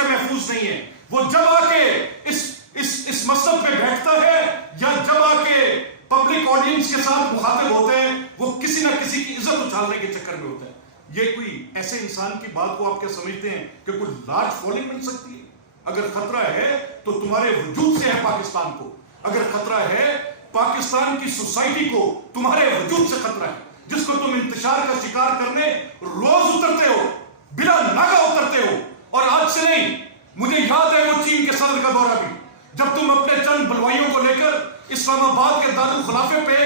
سے محفوظ نہیں ہے. وہ جب آ کے اس مذہب پہ بیٹھتا ہے یا جب آ کے پبلک آڈینس کے ساتھ مخاطب ہوتے ہیں, وہ کسی نہ کسی کی عزت اچھالنے کے چکر میں ہوتا ہے. یہ کوئی ایسے انسان کی بات کو آپ کیا سمجھتے ہیں کہ کوئی لارج فالوئنگ بن سکتی ہے؟ اگر خطرہ ہے تو تمہارے وجود سے ہے پاکستان کو. اگر خطرہ ہے پاکستان کی سوسائٹی کو, تمہارے وجود سے خطرہ ہے, جس کو تم انتشار کا شکار کرنے روز اترتے ہو, بلا ناغہ اترتے ہو. اور آج سے نہیں, مجھے یاد ہے وہ چین کے صدر کا دورہ بھی, جب تم اپنے چند بلوائیوں کو لے کر اسلام آباد کے دارالخلافے پہ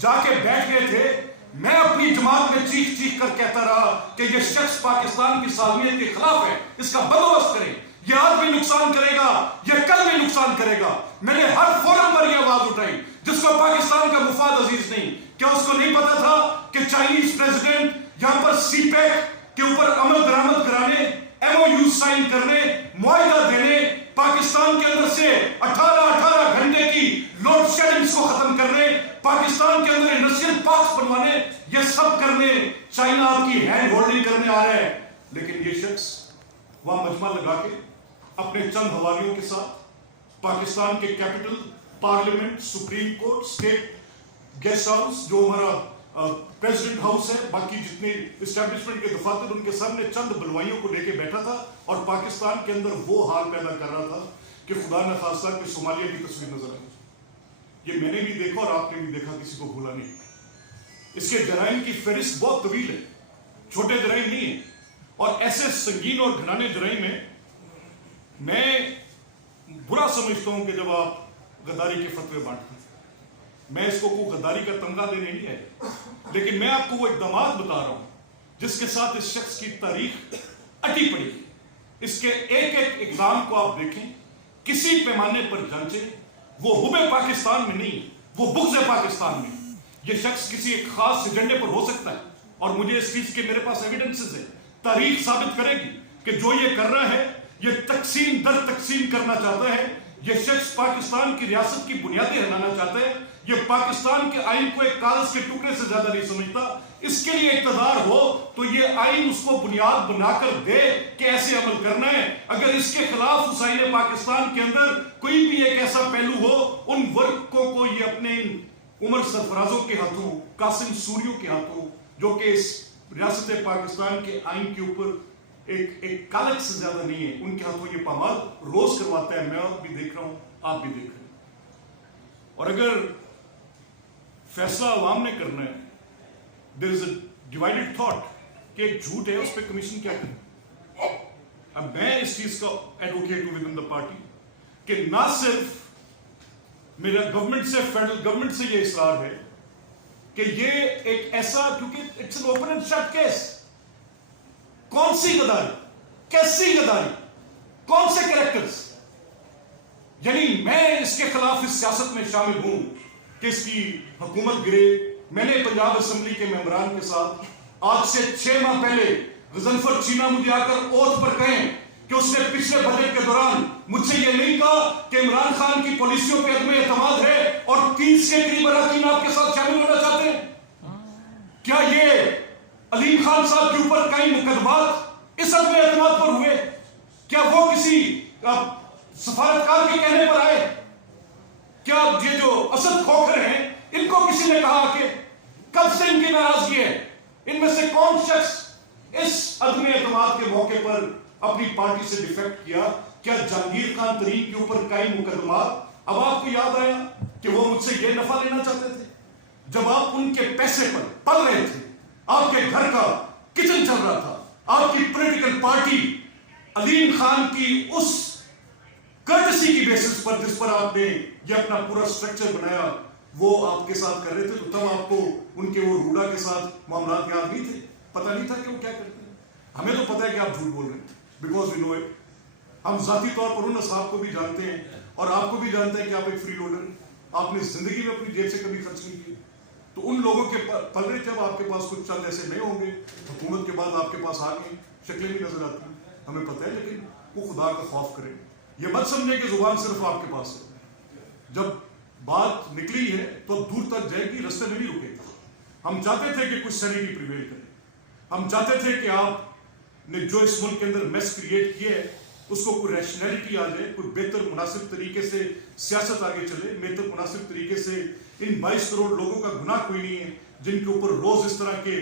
جا کے بیٹھ گئے تھے. میں اپنی جماعت میں چیخ چیخ کر کہتا رہا کہ یہ شخص پاکستان کی سالمیت کے خلاف ہے, اس کا بندوبست کریں. یہ آج بھی نقصان کرے گا, یہ کل بھی نقصان کرے گا. میں نے ہر فورم پر یہ آواز اٹھائی. جس کو پاکستان کا مفاد عزیز نہیں, کیا اس کو نہیں پتا تھا کہ چائنیز پریزیڈنٹ یہاں پر سی پیک کے اوپر عمل درآمد کرانے, ایم او یو سائن کرنے, معاہدہ دینے, پاکستان کے اندر سے 18 گھنٹے کی لوڈ شیڈنگز کو ختم کرنے, پاکستان کے اندر انڈسٹریل پارکس بنوانے, یہ سب کرنے چائنا آپ کی ہینڈ ہولڈنگ کرنے آ رہا ہے. لیکن یہ شخص وہاں مجمع لگا کے اپنے چند حوالیوں کے ساتھ پاکستان کے capital, parliament, supreme court, state guest house جو ہمارا پریزیڈنٹ ہاؤس ہے, باقی جتنے اسٹیبلشمنٹ کے دفاتر, ان کے سامنے چند بلوائیوں کو لے کے بیٹھا تھا اور پاکستان کے اندر وہ حال پیدا کر رہا تھا کہ خدا نہ خواستہ کہ صومالیہ کی تصویر نظر آئی. یہ میں نے بھی دیکھا اور آپ نے بھی دیکھا, کسی کو بھولا نہیں. اس کے جرائم کی فہرست بہت طویل ہے, چھوٹے جرائم نہیں ہیں. اور ایسے سنگین اور گھنانے جرائم میں برا سمجھتا ہوں کہ جب آپ غداری کے فتوے بانٹتے ہیں. میں اس کو کوئی غداری کا تمغہ دینے نہیں ہے, لیکن میں آپ کو وہ اقدامات بتا رہا ہوں جس کے ساتھ اس شخص کی تاریخ اٹی پڑی. اس کے ایک ایک اقدام کو آپ دیکھیں, کسی پیمانے پر جانچیں. وہ حب پاکستان میں نہیں, وہ بغض پاکستان میں. یہ شخص کسی ایک خاص ایجنڈے پر ہو سکتا ہے, اور مجھے اس چیز کے میرے پاس ایویڈنسز ہے. تاریخ ثابت کرے گی کہ جو یہ کر رہا ہے یہ تقسیم در تقسیم کرنا چاہتا ہے. یہ شخص پاکستان کی ریاست کی بنیادیں ہلانا چاہتا ہے. یہ پاکستان کے آئین کو ایک کاغذ کے ٹکڑے سے زیادہ نہیں سمجھتا. اس کے لیے اقتدار ہو تو یہ آئین اس کو بنیاد بنا کر دے کہ ایسے عمل کرنا ہے. اگر اس کے خلاف اس آئین پاکستان کے اندر کوئی بھی ایک ایسا پہلو ہو, ان ورکوں کو یہ اپنے عمر سرفرازوں کے ہاتھوں, قاسم سوریوں کے ہاتھوں, جو کہ اس ریاست پاکستان کے آئین کے اوپر ایک کالک سے زیادہ نہیں ہے, ان کے ہاتھوں یہ پامال روز کرواتا ہے. میں بھی دیکھ رہا ہوں, آپ بھی دیکھ رہے ہیں. اور اگر فیصلہ عوام نے کرنا ہے, there is a divided thought کہ ایک جھوٹ ہے اس پہ کمیشن کیا کرے. اب میں اس چیز کا ایڈوکیٹ ہوں ود ان دا پارٹی کہ نہ صرف میرا گورنمنٹ سے, فیڈرل گورنمنٹ سے یہ اصرار ہے کہ یہ ایک ایسا, کیونکہ it's an open and shut case. کون سی غداری, کیسی غداری, کون سے کریکٹرز. یعنی میں اس کے خلاف اس سیاست میں شامل ہوں کہ اس کی حکومت گرے. میں نے پنجاب اسمبلی کے ممبران کے ساتھ آج سے 6 ماہ پہلے غضنفر چینا مجھے آ کر اوتھ پر کہیں کہ اس نے پچھلے بجٹ کے دوران مجھ سے یہ نہیں کہا کہ عمران خان کی پالیسیوں پہ عدم اعتماد ہے اور 30 کے قریب اراکین آپ کے ساتھ شامل ہونا چاہتے ہیں. کیا یہ علیم خان صاحب کے اوپر کئی مقدمات اس عدم اعتماد پر ہوئے؟ کیا وہ کسی سفارتکار کے کہنے پر آئے؟ کیا یہ جو اسد کھوکھر ہیں ان کو کسی نے کہا کہ کب سے ان کی ناراضگی ہے؟ ان میں سے کون شخص اس عدم اعتماد کے موقع پر اپنی پارٹی سے ڈیفیکٹ کیا؟ کیا جہانگیر خان ترین کے اوپر کئی مقدمات؟ اب آپ کو یاد آیا کہ وہ مجھ سے یہ نفع لینا چاہتے تھے جب آپ ان کے پیسے پر پل رہے تھے. آپ کے گھر کا کچن چل رہا تھا. آپ کی پولیٹیکل پارٹی علیم خان کی اس کرٹسی کی بیسس پر جس پر آپ نے یہ اپنا پورا سٹرکچر بنایا وہ آپ کے ساتھ کر رہے تھے. تو تب آپ کو ان کے وہ روڈا کے ساتھ معاملات یاد نہیں تھے؟ پتہ نہیں تھا کہ وہ کیا کرتے ہیں؟ ہمیں تو پتہ ہے کہ آپ جھوٹ بول رہے ہیں, بیکاز وی نو اٹ. ہم ذاتی طور پر ان صاحب کو بھی جانتے ہیں اور آپ کو بھی جانتے ہیں کہ آپ ایک فری لوڈر ہیں. آپ نے زندگی میں اپنی جیب سے کبھی خرچ نہیں کیے. تو ان لوگوں کے پلڑے جب آپ کے پاس کچھ چند ایسے نئے ہوں گے, حکومت کے بعد آپ کے پاس آ گئی, شکلیں بھی نظر آتی ہیں, ہمیں پتہ ہے. لیکن وہ خدا کا خوف کریں. یہ مت سمجھیں کہ زبان صرف آپ کے پاس ہے. جب بات نکلی ہے تو دور تک جائے گی, رستے میں نہیں رکے گی. ہم چاہتے تھے کہ کچھ سینیٹی پریویل کرے. ہم چاہتے تھے کہ آپ نے جو اس ملک کے اندر میس کریٹ کیا ہے اس کو کوئی ریشنلٹی آ جائے, کوئی بہتر مناسب طریقے سے سیاست آگے چلے, بہتر مناسب طریقے سے ان 22 کروڑ لوگوں کا گناہ کوئی نہیں ہے جن کے اوپر روز اس طرح کے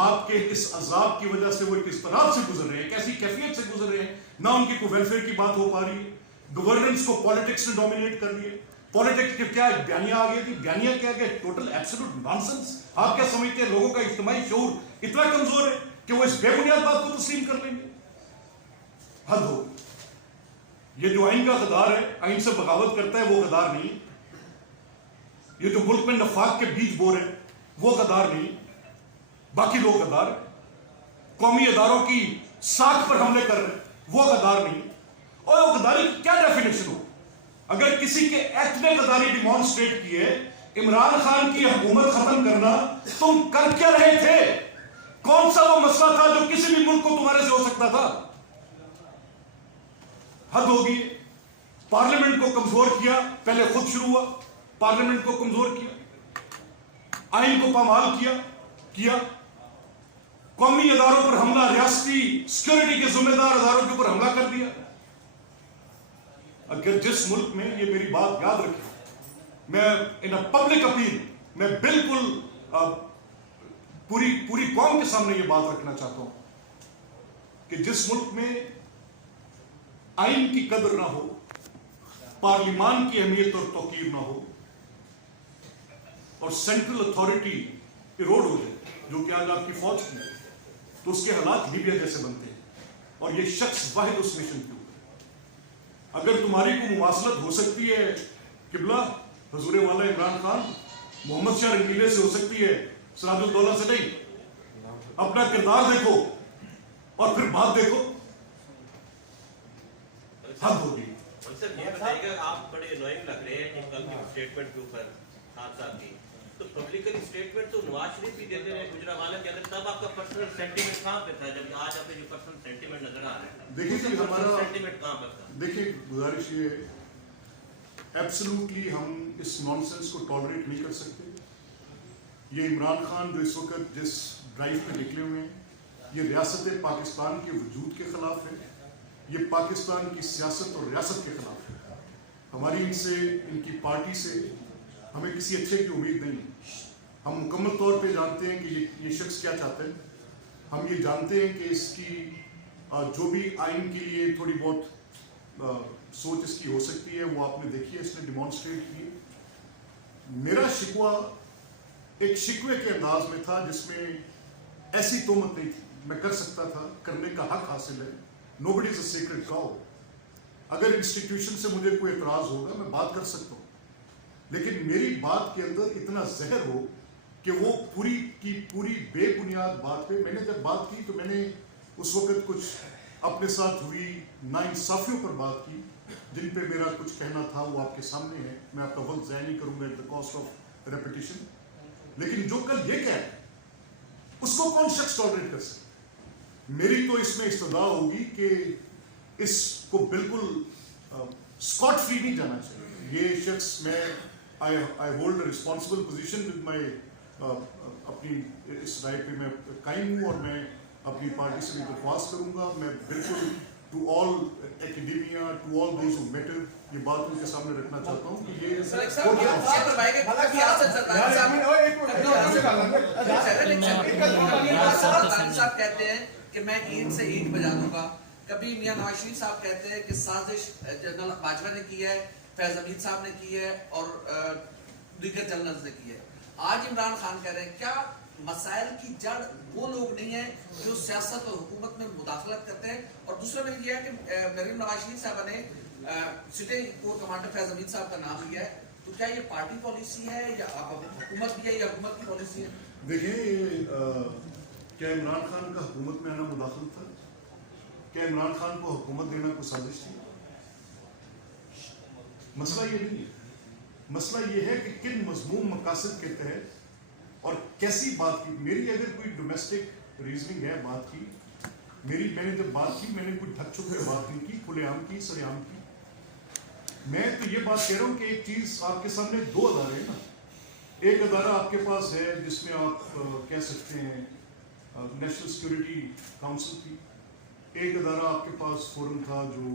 آپ کے اس عذاب کی وجہ سے وہ ایک اضطراب سے گزر رہے ہیں, ایک ایسی کیفیت سے گزر رہے ہیں, نہ ان کی کوئی ویلفیئر کی بات ہو پا رہی ہے. گورننس کو پالیٹکس نے ڈومینیٹ کر لیا. پالیٹکس کے کیا بیانیہ آ گیا تھی, بیانیہ کیا گیا, ٹوٹل ایبسولوٹ نانسنس. آپ کیا سمجھتے ہیں لوگوں کا اجتماعی شعور اتنا کمزور ہے کہ وہ اس بے بنیاد بات کو تسلیم کر لیں گے؟ حد ہو. یہ جو آئین کا غدار ہے, آئین سے بغاوت کرتا ہے, وہ غدار نہیں. یہ جو ملک میں نفاق کے بیج بو رہے ہیں وہ غدار نہیں, باقی لوگ غدار. قومی اداروں کی ساکھ پر حملے کر رہے ہیں وہ غدار نہیں. اور وہ غداری کی کیا ڈیفینیشن ہو؟ اگر کسی کے ایکٹ نے غداری ڈیمانسٹریٹ کی ہے, عمران خان کی حکومت ختم کرنا, تم کر کیا رہے تھے؟ کون سا وہ مسئلہ تھا جو کسی بھی ملک کو تمہارے سے ہو سکتا تھا؟ حد ہوگی. پارلیمنٹ کو کمزور کیا, پہلے خود شروع ہوا, پارلیمنٹ کو کمزور کیا, آئین کو پامال کیا, قومی اداروں پر حملہ, ریاستی سیکورٹی کے ذمہ دار اداروں کے اوپر حملہ کر دیا. اگر جس ملک میں, یہ میری بات یاد رکھیں, میں ان پبلک اپیل, میں بالکل پوری قوم کے سامنے یہ بات رکھنا چاہتا ہوں کہ جس ملک میں آئین کی قدر نہ ہو, پارلیمان کی اہمیت اور توقیر نہ ہو, اور سینٹرل اتھارٹی ایروڈ ہو جائے, جو کہ آج آپ کی فوج کی ہے, تو اس کے حالات لیبیا جیسے بنتے ہیں. اور یہ شخص واحد اس مشن کے اوپر. اگر تمہاری کو مماثلت ہو سکتی ہے قبلہ حضور والا عمران خان, محمد شاہ رنگیلے سے ہو سکتی ہے, سراج الدولہ سے نہیں. اپنا کردار دیکھو اور پھر بات دیکھو. حد ہوگی. یہ بتائیے گا, آپ بڑے انوائنگ لگ رہے ہیں کل کی اسٹیٹمنٹ کے اوپر خان صاحب کی, تو پبلکلی اسٹیٹمنٹ تو نواز شریف بھی دیتے ہیں گجرانوالہ کے اندر, تب آپ کا پرسنل سینٹیمنٹ کہاں پہ تھا جب آج آپ کے جو پرسنل سینٹیمنٹ نظر آ رہا ہے؟ دیکھیں جی, ہمارا سینٹیمنٹ کہاں پر تھا؟ دیکھیں, گزارش یہ ہے, ایبسلوٹلی ہم اس نانسنس کو ٹالریٹ نہیں کر سکتے. یہ عمران خان جو اس وقت جس ڈرائیو پہ نکلے ہوئے ہیں, یہ ریاست پاکستان کے وجود کے خلاف ہے, یہ پاکستان کی سیاست اور ریاست کے خلاف ہے. ہماری ان سے, ان کی پارٹی سے ہمیں کسی اچھے کی امید نہیں. ہم مکمل طور پہ جانتے ہیں کہ یہ شخص کیا چاہتا ہے. ہم یہ جانتے ہیں کہ اس کی جو بھی آئین کے لیے تھوڑی بہت سوچ اس کی ہو سکتی ہے, وہ آپ نے دیکھی ہے, اس نے ڈیمانسٹریٹ کی. میرا شکوہ ایک شکوے کے انداز میں تھا جس میں ایسی تہمت نہیں تھی. میں کر سکتا تھا, کرنے کا حق حاصل ہے. نوبڈی از اے سیکرڈ کاؤ. اگر انسٹیٹیوشن سے مجھے کوئی اعتراض ہوگا میں بات کر سکتا ہوں, لیکن میری بات کے اندر اتنا زہر ہو کہ وہ پوری کی پوری بے بنیاد بات پہ. میں نے جب بات کی تو میں نے اس وقت کچھ اپنے ساتھ ہوئی ناانصافیوں پر بات کی جن پہ میرا کچھ کہنا تھا, وہ آپ کے سامنے ہے. میں آپ کا وقت ضائع نہیں کروں گا at the cost of repetition. لیکن جو کل یہ کہہ اس کو کون شخص ٹالریٹ کر سکے؟ میری تو اس میں استدعا ہوگی کہ اس کو بالکل اسکاٹ فری نہیں جانا چاہیے. یہ شخص, میں I hold a responsible position with my, اپنی اس رائے پہ میں قائم ہوں, اور میں اپنی پارٹی سے بھی درخواست کروں گا. میں بالکل to all academia, to all those who matter, یہ بات ان کے سامنے رکھنا چاہتا ہوں کہ یہ صاحب کہتے ہیں کہ میں اینٹ سے اینٹ بجا دوں گا. کبھی میاں نواز شریف صاحب کہتے ہیں کہ سازش جنرل باجوہ نے کی ہے, فیض حمید صاحب نے کی ہے, اور دیگر جنرلز نے کی ہے. آج عمران خان کہہ رہے ہیں کیا مسائل کی جڑ وہ لوگ نہیں ہیں جو سیاست اور حکومت میں مداخلت کرتے ہیں؟ اور دوسرا میں یہ ہے کہ مریم نواز شریف صاحبہ نے سٹنگ کور کمانڈر فیض حمید صاحب کا نام لیا ہے, تو کیا یہ پارٹی پالیسی ہے یا حکومت بھی ہے یا حکومت کی پالیسی ہے؟ دیکھیں, کیا عمران خان کا حکومت میں آنا مداخلت تھا؟ کیا عمران خان کو حکومت دینا کوئی سازش تھی؟ مسئلہ یہ نہیں ہے. مسئلہ یہ ہے کہ کن مضمون مقاصد کے تحت اور کیسی بات کی. میری اگر کوئی ڈومیسٹک ریزننگ ہے بات کی, میں نے جب بات کی, میں نے کوئی ڈھک چھپ کر بات نہیں کی, کھلے عام کی, سر عام کی. میں تو یہ بات کہہ رہا ہوں کہ ایک چیز آپ کے سامنے, دو ادارے ہیں نا. ایک ادارہ آپ کے پاس ہے جس میں آپ کہہ سکتے ہیں نیشنل سیکورٹی کاؤنسل کی. ایک ادارہ آپ کے پاس فورم تھا جو